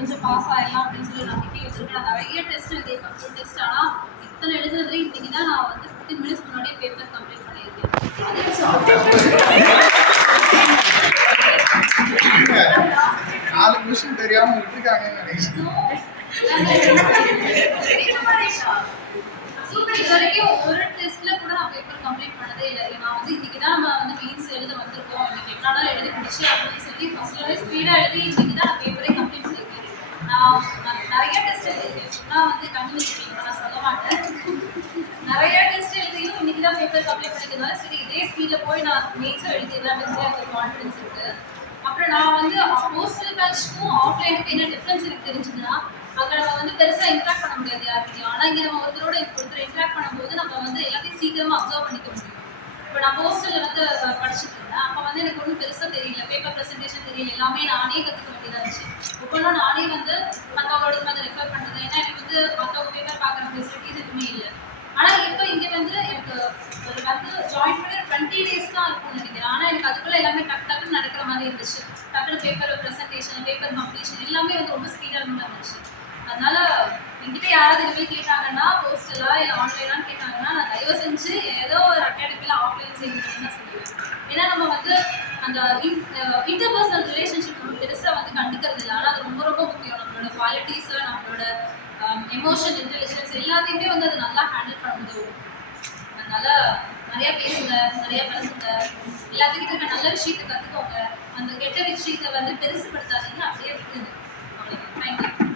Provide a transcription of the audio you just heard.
கொஞ்சம் பாஸ் ஆயிடலாம் அப்படின்னு சொல்லி நம்பிக்கை வச்சிருக்கேன். நான் நிறைய டெஸ்ட் எழுதியிருக்கேன், ஃபுல் டெஸ்ட். ஆனால் இத்தனை எழுதுறதுலேயும் இன்னைக்கு தான் நான் வந்து 15 மினிட்ஸ் முன்னாடியே பேப்பர் கம்ப்ளீட் பண்ணியிருக்கேன். நாலு கொஸ்டின் தெரியாம விட்டுருக்காங்கன்னு நினைக்கிறேன். இது வரைக்கும் ஒரு டெஸ்ட்ல கூட நான் பேப்பர் கம்ப்ளீட் பண்ணதே இல்லை. நான் வந்து இன்னைக்கு தான் நம்ம வந்து மெயின்ஸ் எழுத வந்திருக்கோம், இன்னைக்கு எவ்வளோ நாள் எழுதி முடிச்சு அப்படின்னு சொல்லி ஃபர்ஸ்ட்லேயே ஸ்பீடாக எழுதி இன்னைக்கு தான் நான் பேப்பரே கம்ப்ளீட் பண்ணியிருக்கேன். நான் நிறைய டெஸ்ட் எழுதியிருக்கேன், சொன்னால் வந்து கண்ணு வச்சுருக்கீங்க, நான் சொல்ல மாட்டேன். நிறைய டெஸ்ட் எழுதியும் இன்னைக்கு தான் பேப்பர் கம்ப்ளீட் பண்ணிக்கிறதுனால சரி இதே ஸ்பீடில் போய் நான் மெயின்ஸும் எழுதிடுறேன் அப்படின்னு சொல்லி எனக்கு கான்ஃபிடன்ஸ் இருக்குது. அப்புறம் நான் வந்து ஹோஸ்டல் பேட்ச்க்கும் ஆஃப்லைனுக்கும் என்ன டிஃப்ரென்ஸ் எனக்கு தெரிஞ்சதுன்னா, அங்கே நம்ம வந்து பெருசாக இன்ட்ராக்ட் பண்ண முடியாது யார்கிட்டையும். ஆனால் இங்கே நம்ம ஒருத்தர் இன்ட்ராக்ட் பண்ணும்போது நம்ம வந்து எல்லாத்தையும் சீக்கிரமாக அப்சர்வ் பண்ணிக்க முடியும். இப்போ நான் ஹோஸ்டலில் வந்து படிச்சுட்டு இருந்தேன், அப்போ வந்து எனக்கு ஒன்றும் பெருசாக தெரியல, பேப்பர் ப்ரெசன்டேஷன் தெரியல, எல்லாமே நானே கற்றுக்க வேண்டியதாக இருந்துச்சு. இப்போலாம் நானே வந்து மற்றவங்களோட வந்து ரெஃபர் பண்ணுறது, ஏன்னா எனக்கு வந்து மற்றவங்க பேப்பர் பார்க்குற ஃபெசிலிட்டிஸ் எதுவுமே இல்லை. ஆனால் இப்போ இங்கே வந்து எனக்கு ஒரு வந்து ஜாயின் பண்ணி 20 டேஸ் தான் இருக்கும்னு நினைக்கிறேன். ஆனால் எனக்கு அதுக்குள்ளே எல்லாமே டக்குன்னு நடக்கிற மாதிரி இருந்துச்சு. டக்குன்னு பேப்பர் ப்ரெசன்டேஷன், பேப்பர் கம்ப்ளீஷன் எல்லாமே வந்து ரொம்ப ஸ்பீடாக இருந்துச்சு. அதனால என்கிட்ட யாராவது இனிமேல் கேட்டாங்கன்னா ஹோஸ்டலா இல்லை ஆன்லைனான்னு கேட்டாங்கன்னா நான் தயவு செஞ்சு ஏதோ ஒரு அகாடமியில் ஆஃப்லைன் சேர்ந்துன்னு தான் சொல்லுவேன். ஏன்னா நம்ம வந்து அந்த இன்டர்பர்சனல் ரிலேஷன்ஷிப் ரொம்ப பெருசாக வந்து கண்டுக்கிறது இல்லை. ஆனால் அது ரொம்ப ரொம்ப முக்கியம். நம்மளோட குவாலிட்டிஸு, நம்மளோட எமோஷன் இன்டெலிஜென்ஸ் எல்லாத்தையுமே வந்து அது நல்லா ஹேண்டில் பண்ண உதவும். அதனால நிறையா பேசுங்க, நிறையா பழகுங்க, எல்லாத்துக்கிட்ட இருக்க நல்ல விஷயத்தை கற்றுக்கோங்க, அந்த கெட்ட விஷயத்தை வந்து பெருசுப்படுத்தாதீங்க, அப்படியே விட்டுருங்க. அவ்வளோதான். தேங்க்யூ.